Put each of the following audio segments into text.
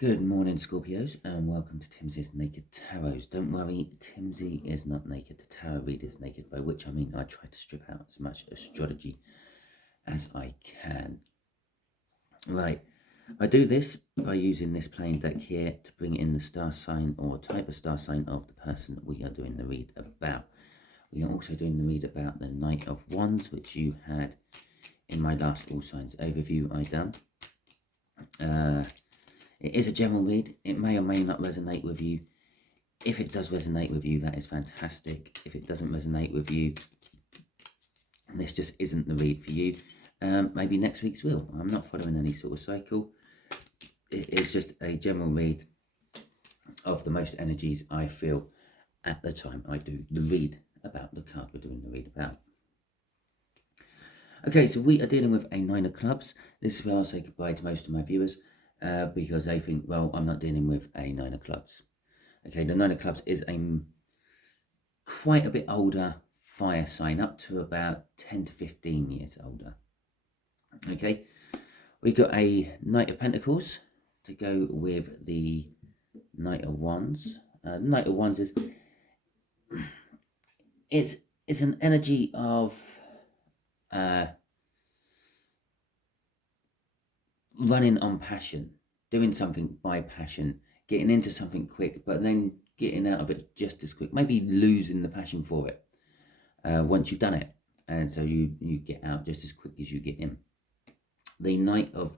Good morning, Scorpios, and welcome to Timsy's Naked Tarot. Don't worry, Timsy is not naked. The tarot reader is naked, by which I mean I try to strip out as much astrology as I can. Right, I do this by using this plain deck here to bring in the star sign or type of star sign of the person that we are doing the read about. We are also doing the read about the Knight of Wands, which you had in my last All Signs overview I done. It is a general read. It may or may not resonate with you. If it does resonate with you, that is fantastic. If it doesn't resonate with you, this just isn't the read for you. Maybe next week's will. I'm not following any sort of cycle. It is just a general read of the most energies I feel at the time I do the read about the card we're doing the read about. Okay, so we are dealing with a Nine of Clubs. This is where I'll say goodbye to most of my viewers. Because they think, well, I'm not dealing with a Nine of Clubs. Okay, the Nine of Clubs is a quite a bit older fire sign, up to about 10 to 15 years older. Okay, we've got a Knight of Pentacles to go with the Knight of Wands. The Knight of Wands is it's an energy of running on passion, doing something by passion, getting into something quick, but then getting out of it just as quick, maybe losing the passion for it once you've done it. And so you get out just as quick as you get in. The Knight of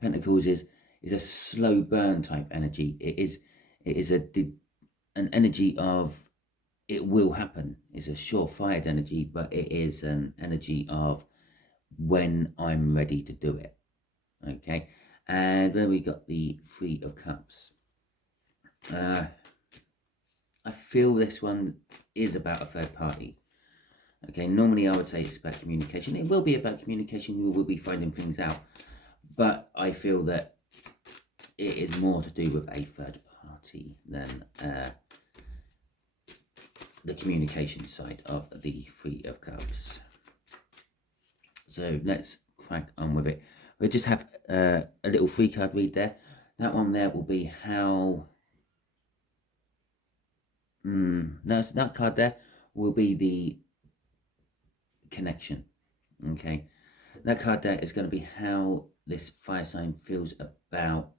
Pentacles is a slow burn type energy. It is an energy of it will happen. It's a surefire energy, but it is an energy of when I'm ready to do it. Okay, and then we got the Three of Cups. I feel this one is about a third party. Okay, normally I would say it's about communication. It will be about communication. You will be finding things out. But I feel that it is more to do with a third party than the communication side of the Three of Cups. So let's crack on with it. We just have a little 3-card read there. That one there will be how... that card there will be the connection. Okay. That card there is going to be how this fire sign feels about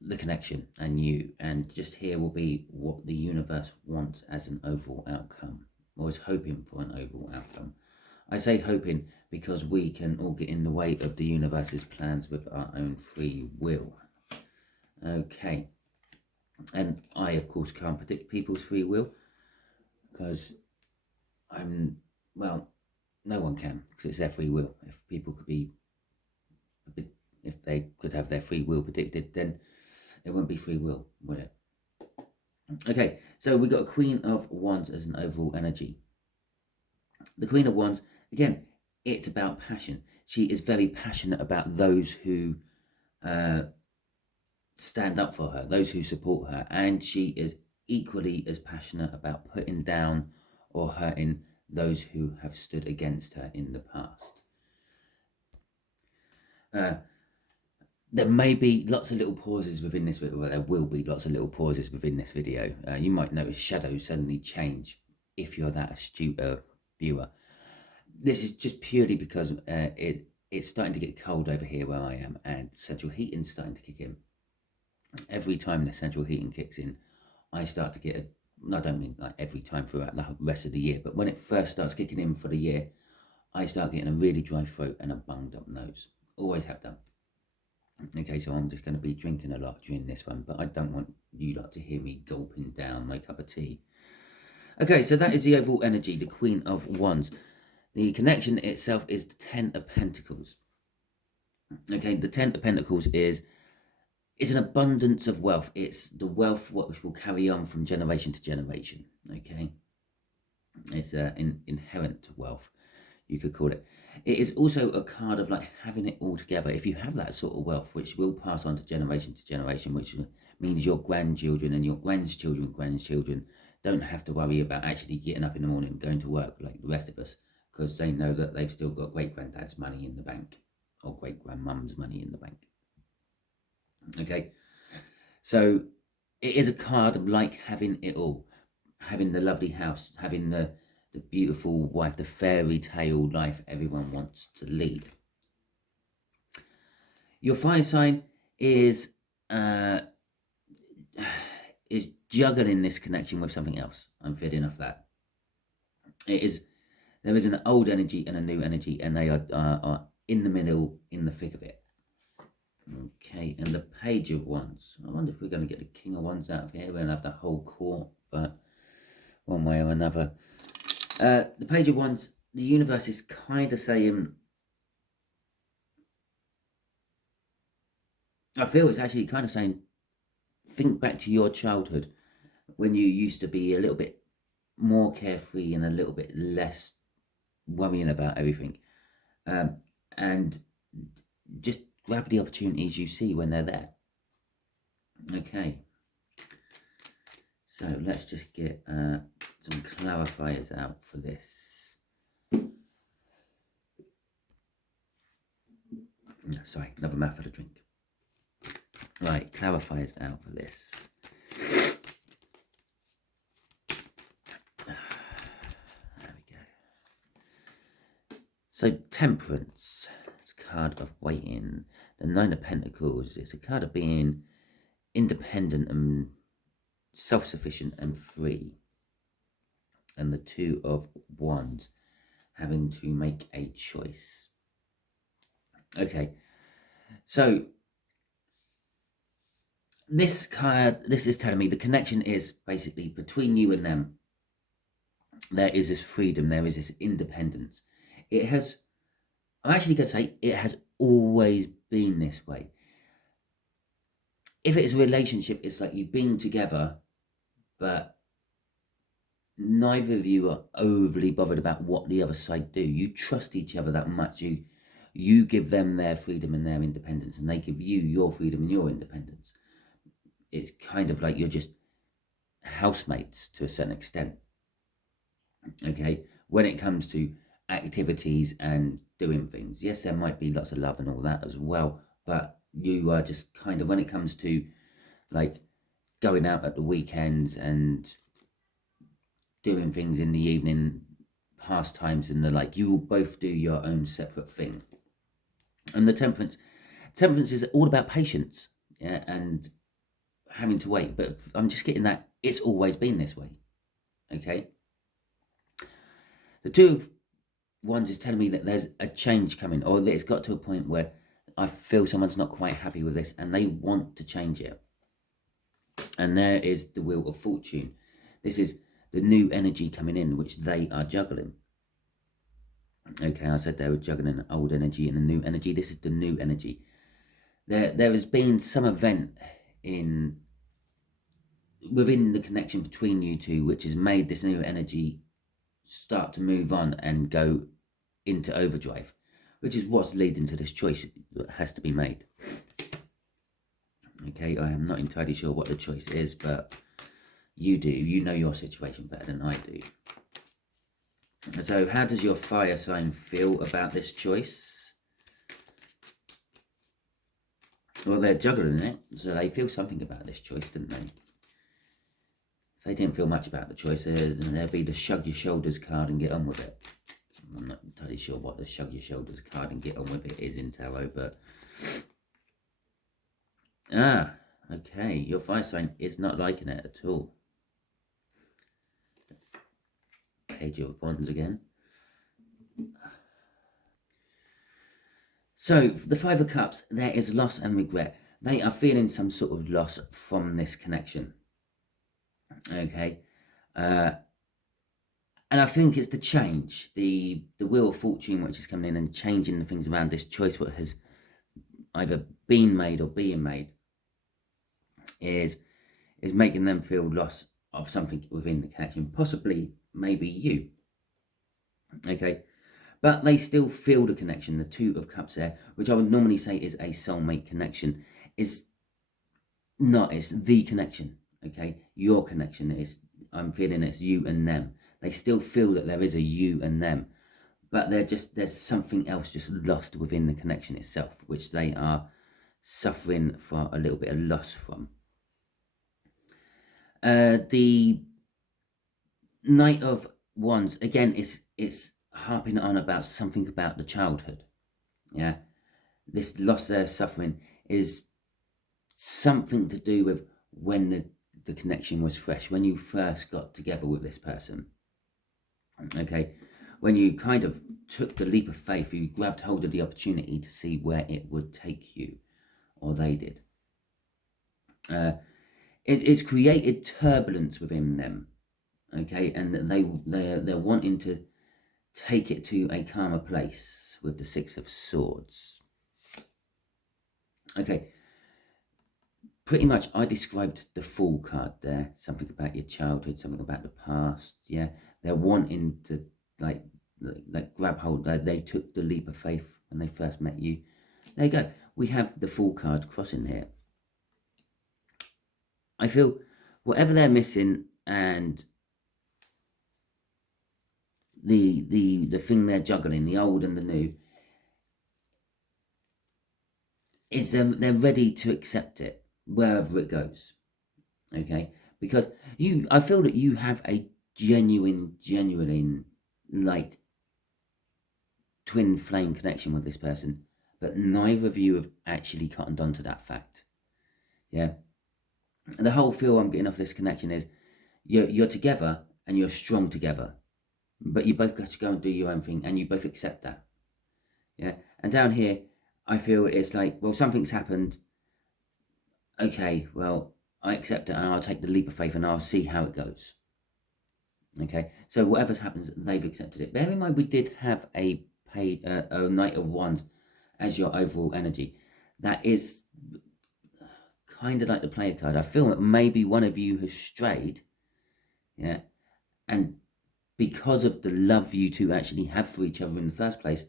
the connection and you. And just here will be what the universe wants as an overall outcome, or is hoping for an overall outcome. I say hoping because we can all get in the way of the universe's plans with our own free will. Okay. And I, of course, can't predict people's free will because well, no one can because it's their free will. If people could be, if they could have their free will predicted, then it wouldn't be free will, would it? Okay, so we got a Queen of Wands as an overall energy. The Queen of Wands, again, it's about passion. She is very passionate about those who stand up for her, those who support her, and she is equally as passionate about putting down or hurting those who have stood against her in the past. There may be lots of little pauses within this video. Well, there will be lots of little pauses within this video. You might notice shadows suddenly change if you're that astute viewer. This is just purely because it's starting to get cold over here where I am, and central heating's starting to kick in. Every time the central heating kicks in, I start to get I don't mean like every time throughout the rest of the year, but when it first starts kicking in for the year, I start getting a really dry throat and a bunged up nose. Always have done. Okay, so I'm just going to be drinking a lot during this one, but I don't want you lot to hear me gulping down my cup of tea. Okay, so that is the overall energy, the Queen of Wands. The connection itself is the Ten of Pentacles. Okay, the Ten of Pentacles is an abundance of wealth. It's the wealth which will carry on from generation to generation. Okay, it's inherent wealth, you could call it. It is also a card of like having it all together. If you have that sort of wealth, which will pass on to generation, which means your grandchildren and your grandchildren don't have to worry about actually getting up in the morning and going to work like the rest of us, because they know that they've still got great granddad's money in the bank or great grandmum's money in the bank. Okay, so it is a card of like having it all, having the lovely house, having the beautiful wife, the fairy tale life everyone wants to lead. Your fire sign is juggling this connection with something else. I'm feeding off that. There is an old energy and a new energy, and they are in the middle, in the thick of it. Okay, and the Page of Wands. I wonder if we're going to get the King of Wands out of here. We're going to have the whole court, but one way or another. The Page of Wands, the universe is kind of saying, I feel it's actually kind of saying, think back to your childhood when you used to be a little bit more carefree and a little bit less worrying about everything. And just grab the opportunities you see when they're there. Okay. So let's just get some clarifiers out for this. Sorry, another mouthful of drink. Right, clarifiers out for this. There we go. So Temperance, it's a card of waiting. The Nine of Pentacles, it's a card of being independent and self-sufficient and free. And the Two of Wands, having to make a choice. Okay, so this card, this is telling me the connection is basically between you and them. There is this freedom, there is this independence. It has, I'm actually going to say it has always been this way. If it is a relationship, it's like you've been together, but neither of you are overly bothered about what the other side do. You trust each other that much. You give them their freedom and their independence, and they give you your freedom and your independence. It's kind of like you're just housemates to a certain extent. Okay, when it comes to activities and doing things, yes, there might be lots of love and all that as well, but you are just kind of, when it comes to like going out at the weekends and doing things in the evening, pastimes and the like, you will both do your own separate thing. And the temperance is all about patience, yeah, and having to wait. But I'm just getting that it's always been this way. Okay, the Two of Wands is telling me that there's a change coming, or that it's got to a point where I feel someone's not quite happy with this and they want to change it. And there is the Wheel of Fortune. This is the new energy coming in, which they are juggling. Okay, I said they were juggling an old energy and a new energy. This is the new energy. There has been some event within the connection between you two, which has made this new energy start to move on and go into overdrive, which is what's leading to this choice that has to be made. Okay, I am not entirely sure what the choice is, but you do. You know your situation better than I do. So how does your fire sign feel about this choice? Well, they're juggling it, so they feel something about this choice, didn't they? If they didn't feel much about the choice, there'd be the shrug your shoulders card and get on with it. I'm not entirely sure what the shrug your shoulders card and get on with it is in tarot, but... okay, your fire sign is not liking it at all. Page of Wands again. So, the Five of Cups, there is loss and regret. They are feeling some sort of loss from this connection. Okay. And I think it's the change, the Wheel of Fortune, which is coming in and changing the things around this choice, what has either been made or being made, is making them feel loss of something within the connection, possibly maybe you. Okay. But they still feel the connection. The Two of Cups there, which I would normally say is a soulmate connection, is not. It's the connection. Okay, your connection is. I'm feeling it's you and them. They still feel that there is a you and them, but there's something else just lost within the connection itself, which they are suffering for a little bit of loss from. The Knight of Wands, again, it's harping on about something about the childhood. Yeah, this loss they're suffering is something to do with when the connection was fresh, when you first got together with this person. Okay, when you kind of took the leap of faith, you grabbed hold of the opportunity to see where it would take you, or they did. It's created turbulence within them. Okay, and they're wanting to take it to a calmer place with the Six of Swords. Okay, pretty much I described the Fool card there. Something about your childhood, something about the past. Yeah, they're wanting to like grab hold. They took the leap of faith when they first met you. There you go. We have the Fool card crossing here. I feel whatever they're missing and the thing they're juggling, the old and the new, is they're ready to accept it wherever it goes. Okay, because I feel that you have a genuine like twin flame connection with this person, but neither of you have actually cottoned on to that fact. Yeah, and the whole feel I'm getting off this connection is you're together and you're strong together, but you both got to go and do your own thing, and you both accept that. Yeah, and down here I feel it's like, well, something's happened. Okay, well, I accept it, and I'll take the leap of faith, and I'll see how it goes. Okay, so whatever happens, they've accepted it. Bear in mind, we did have a Knight of Wands as your overall energy. That is kind of like the player card. I feel that maybe one of you has strayed, yeah, and because of the love you two actually have for each other in the first place,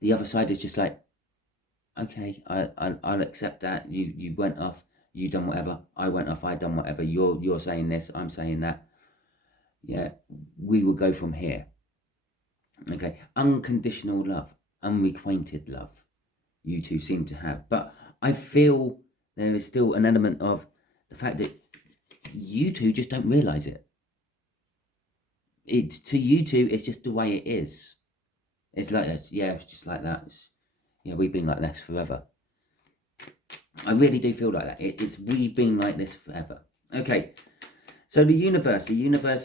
the other side is just like, okay, I'll accept that. You went off, you done whatever. I went off, I done whatever. You're saying this, I'm saying that. Yeah, we will go from here. Okay, unconditional love, unrequited love, you two seem to have. But I feel there is still an element of the fact that you two just don't realise it. To you two, it's just the way it is. It's like that. Yeah, it's just like that. Yeah, we've been like this forever. I really do feel like that. We've been like this forever. Okay, so the universe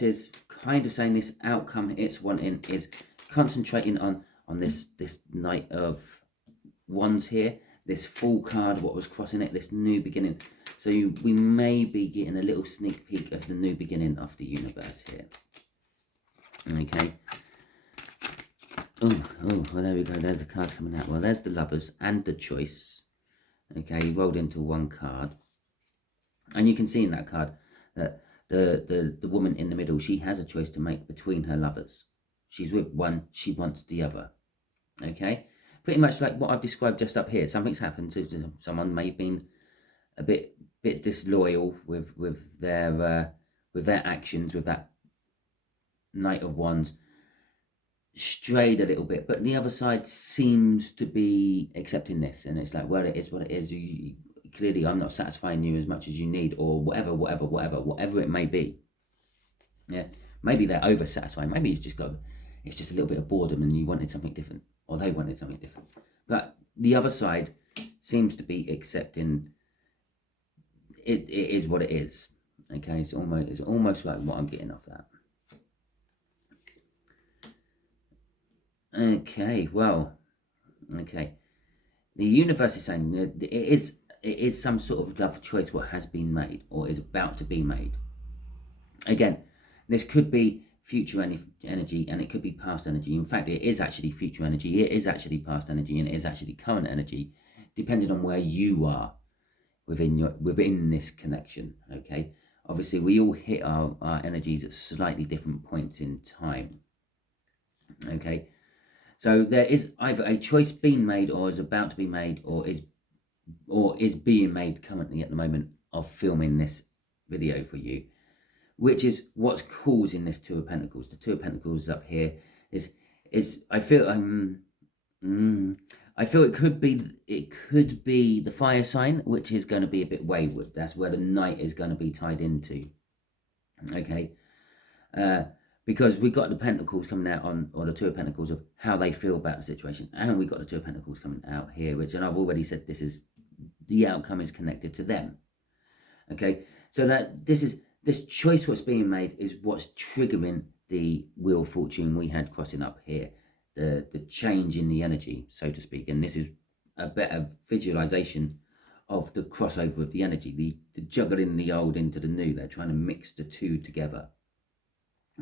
is kind of saying this outcome it's wanting is concentrating on this Knight of Wands here, this Fool card, what was crossing it, this new beginning. So we may be getting a little sneak peek of the new beginning of the universe here. Okay. Oh, well, there we go. There's the cards coming out. Well, there's the Lovers and the Choice. Okay, rolled into one card. And you can see in that card that the woman in the middle, she has a choice to make between her lovers. She's with one, she wants the other. Okay, pretty much like what I've described just up here. Something's happened to someone, may have been a bit disloyal with their actions, with that Knight of Wands, strayed a little bit, but the other side seems to be accepting this, and it's like, well, it is what it is. Clearly I'm not satisfying you as much as you need, or whatever it may be. Yeah, maybe they're over satisfying, maybe it's just a little bit of boredom and you wanted something different, or they wanted something different. But the other side seems to be accepting it is what it is. Okay, it's almost like what I'm getting off that. Okay, well, okay, the universe is saying that it is some sort of love choice what has been made or is about to be made. Again, this could be future energy, and it could be past energy. In fact, it is actually future energy, it is actually past energy, and it is actually current energy, depending on where you are within this connection. Okay, obviously we all hit our energies at slightly different points in time. Okay, so there is either a choice being made, or is about to be made, or is being made currently at the moment of filming this video for you, which is what's causing this Two of Pentacles. The Two of Pentacles up here is I feel I feel it could be the fire sign, which is going to be a bit wayward. That's where the Knight is going to be tied into. Okay, because we got the Pentacles coming out on, or the Two of Pentacles, of how they feel about the situation, and we got the Two of Pentacles coming out here, which, and I've already said, this is the outcome is connected to them. Okay, so that this choice what's being made is what's triggering the Wheel of Fortune we had crossing up here, the change in the energy, so to speak. And this is a better visualization of the crossover of the energy, the juggling the old into the new. They're trying to mix the two together,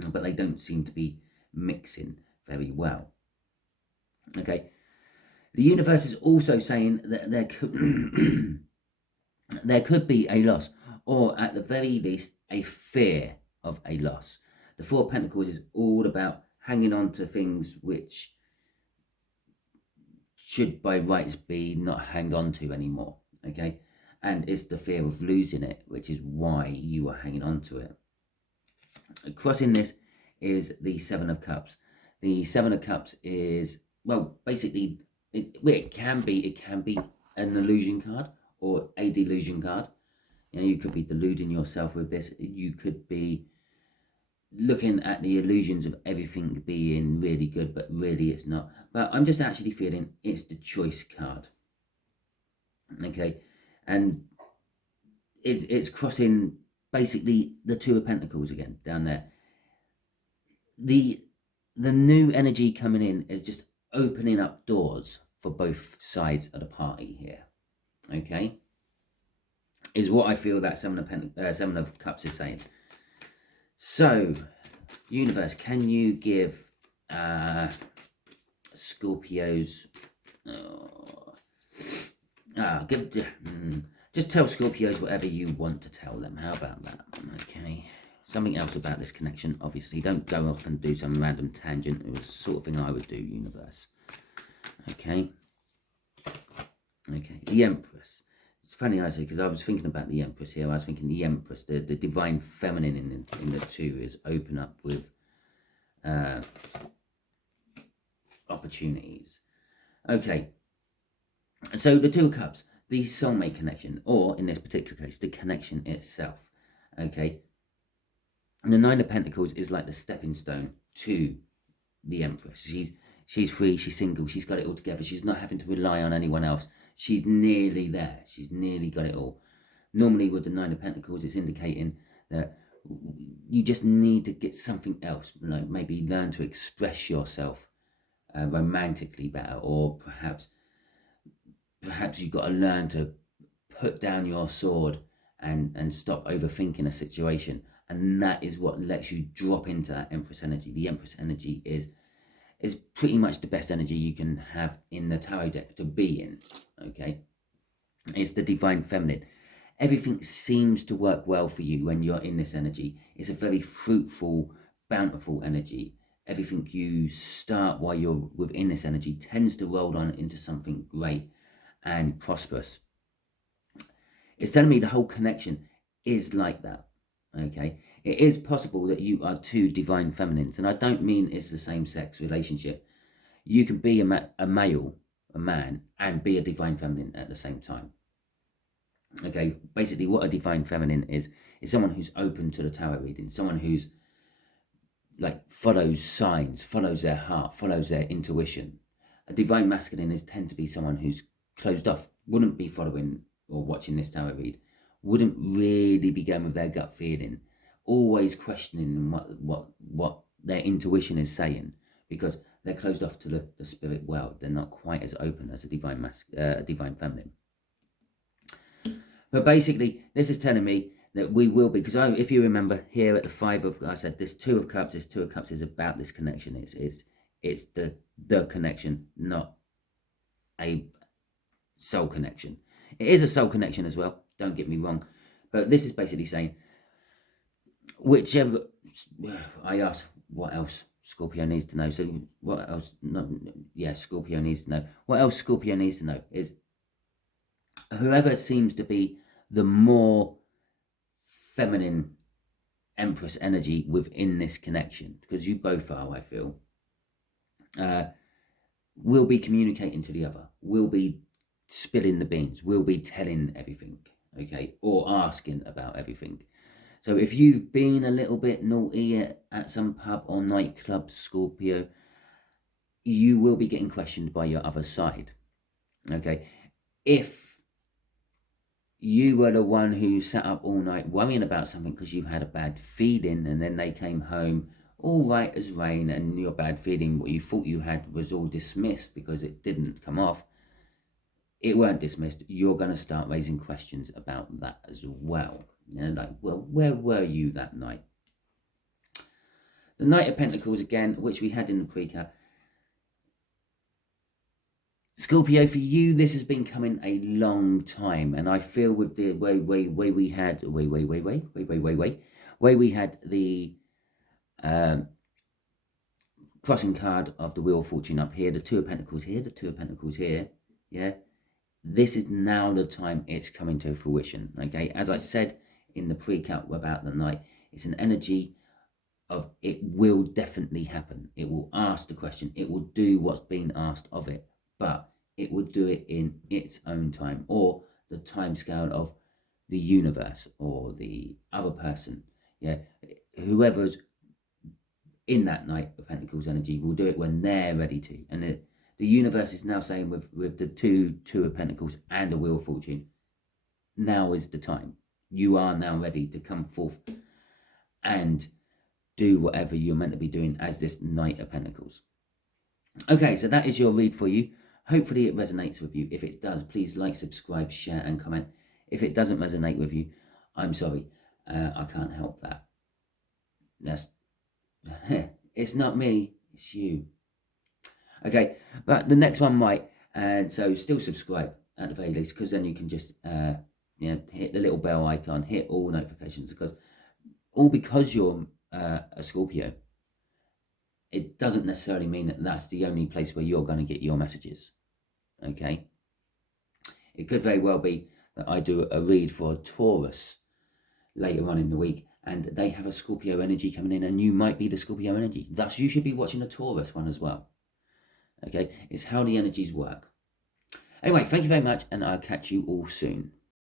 but they don't seem to be mixing very well. Okay, the universe is also saying that there could there could be a loss, or at the very least a fear of a loss. The Four of Pentacles is all about hanging on to things which should by rights be not hanged on to anymore. Okay, and it's the fear of losing it, which is why you are hanging on to it. Crossing this is the Seven of Cups. The Seven of Cups is, well, basically it can be an illusion card or a delusion card. You know, you could be deluding yourself with this. You could be looking at the illusions of everything being really good, but really it's not. But I'm just actually feeling it's the choice card. Okay, and it's crossing basically the Two of Pentacles again down there. The new energy coming in is just opening up doors for both sides of the party here. Okay, is what I feel that Seven of Cups is saying. So, universe, can you give Scorpios? Just tell Scorpios whatever you want to tell them. How about that? Okay. Something else about this connection, obviously. Don't go off and do some random tangent. It was the sort of thing I would do, universe. Okay. Okay. The Empress. It's funny, I say, because I was thinking about the Empress here. I was thinking the Empress, the divine feminine in the two, is open up with opportunities. Okay. So the Two of Cups, the soulmate connection, or in this particular case, the connection itself. Okay. And the Nine of Pentacles is like the stepping stone to the Empress. She's free, she's single, she's got it all together. She's not having to rely on anyone else. She's nearly there. She's nearly got it all. Normally with the Nine of Pentacles, it's indicating that you just need to get something else, like maybe learn to express yourself romantically better, or perhaps you've got to learn to put down your sword and stop overthinking a situation. And that is what lets you drop into that Empress energy. The Empress energy is pretty much the best energy you can have in the tarot deck to be in. Okay, it's the divine feminine. Everything seems to work well for you when you're in this energy. It's a very fruitful, bountiful energy. Everything you start while you're within this energy tends to roll on into something great and prosperous. It's telling me the whole connection is like that. Okay, it is possible that you are two divine feminines, and I don't mean it's the same sex relationship. You can be a male, a man, and be a divine feminine at the same time. Okay, basically what a divine feminine is someone who's open to the tarot reading, someone who's like follows signs, follows their heart, follows their intuition. A divine masculine tend to be someone who's closed off, wouldn't be following or watching this tarot read, wouldn't really be going with their gut feeling, always questioning what their intuition is saying, because they're closed off to the spirit world. They're not quite as open as a divine feminine. But basically, this is telling me that we will be, because if you remember here at the Five of, I said this Two of Cups. This Two of Cups is about this connection. It's the connection, not a soul connection. It is a soul connection as well, don't get me wrong, but this is basically saying whichever. I asked what else Scorpio needs to know, so what else? Scorpio needs to know. What else Scorpio needs to know is whoever seems to be the more feminine Empress energy within this connection, because you both are, I feel, will be communicating to the other, will be spilling the beans, will be telling everything, okay, or asking about everything. So if you've been a little bit naughty at some pub or nightclub, Scorpio, you will be getting questioned by your other side, okay? If you were the one who sat up all night worrying about something because you had a bad feeling, and then they came home all right as rain, and your bad feeling, what you thought you had, was all dismissed because it didn't come off, it weren't dismissed, you're going to start raising questions about that as well. Like, well, where were you that night? The Knight of Pentacles again, which we had in the pre-cap. Scorpio, for you, this has been coming a long time, and I feel with the way we had the crossing card of the Wheel of Fortune up here, the Two of Pentacles here, the Two of Pentacles here, yeah. This is now the time it's coming to fruition, okay? As I said in the pre-cap about the Knight, it's an energy of it will definitely happen. It will ask the question. It will do what's been asked of it, but it will do it in its own time, or the time scale of the universe or the other person. Yeah, whoever's in that Knight of Pentacles energy will do it when they're ready to. And the universe is now saying with the two of Pentacles and the Wheel of Fortune, now is the time. You are now ready to come forth and do whatever you're meant to be doing as this Knight of Pentacles. Okay, so that is your read for you. Hopefully it resonates with you. If it does, please like, subscribe, share and comment. If it doesn't resonate with you, I'm sorry. I can't help that. That's it's not me, it's you. Okay, but the next one might, and so still subscribe at the very least, because then you can just hit the little bell icon, hit all notifications, because you're a Scorpio, it doesn't necessarily mean that that's the only place where you're going to get your messages. Okay, it could very well be that I do a read for a Taurus later on in the week, and they have a Scorpio energy coming in, and you might be the Scorpio energy. Thus, you should be watching a Taurus one as well. Okay, it's how the energies work. Anyway, thank you very much, and I'll catch you all soon.